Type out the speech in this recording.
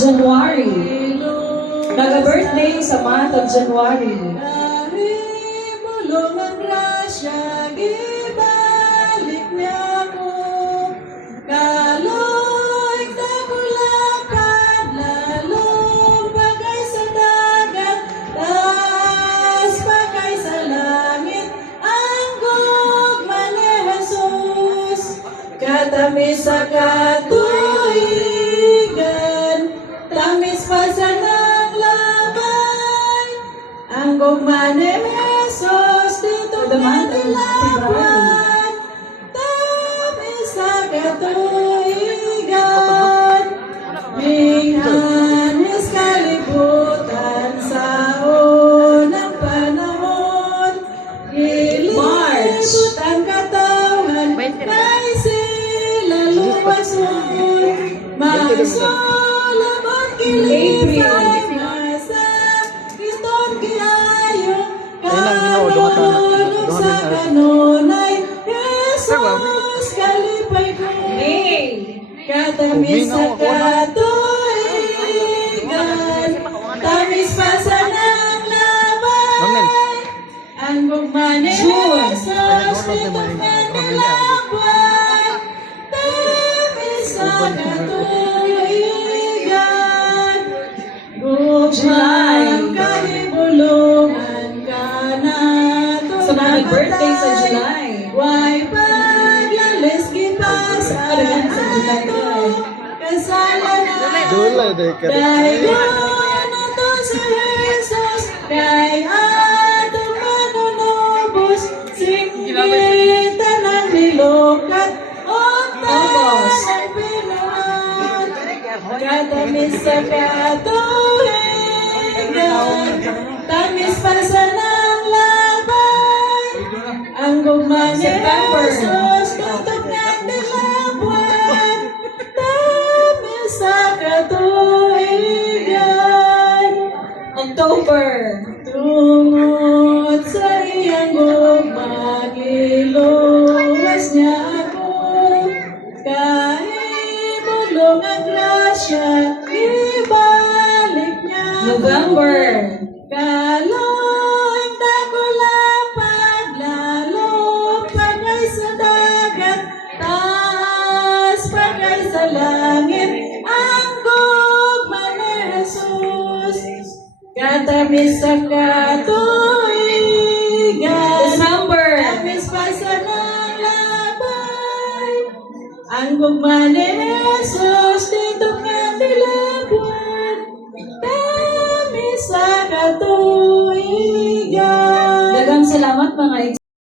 January. Nag-birthday sa month of January. Bulong ang grasya, gibalik niya ko. Kaloy tagulakan, lalong bagay sa dagat, taas bagay sa langit, ang gugma ni Jesus. Katamis sa katuigan, tamis pa sa nang labay, ang gugma ni Jesus dito katilapan, tamis sa katuigan, minganis kalibutan sa unang panahon, ilibot ang katawan, kay sila lumason, masulabot kilipay, masakitong kiayo, kalulog sa kanunay, Jesus kalipay ko. Katamis sa katuigan, tamis pa sa nang labay, ang gugma ni Jesus nitong kanilang buwan, tamis sa katuigan, gugmang kalibulungan ka na So, nag-birthday sa July. Why paglalis gipas July. kasalanan, July deh kata. dayon na to si Jesus, kay atong manunubos, singgita ng nilukat, o tanang pinuhat, katamis sa katuigan, tamis pa sa nang labay, ang gugma ni Jesus, tutok ng dilabuan, tamis sa katuigan, October. tungod sa iyang gugma, giluwas niya ako, kahit bulong ang grasya, ibalik niya ako. November. Kaloy tagulapan, lalong pagay sa dagat, taas pagay sa langit, ang gugma ni Jesus, katamis sa katuigan, December. tamis pa sa nang labay, ang gugma ni Jesus dito kanilabuan, tamis sa katuigan. Daghang salamat mga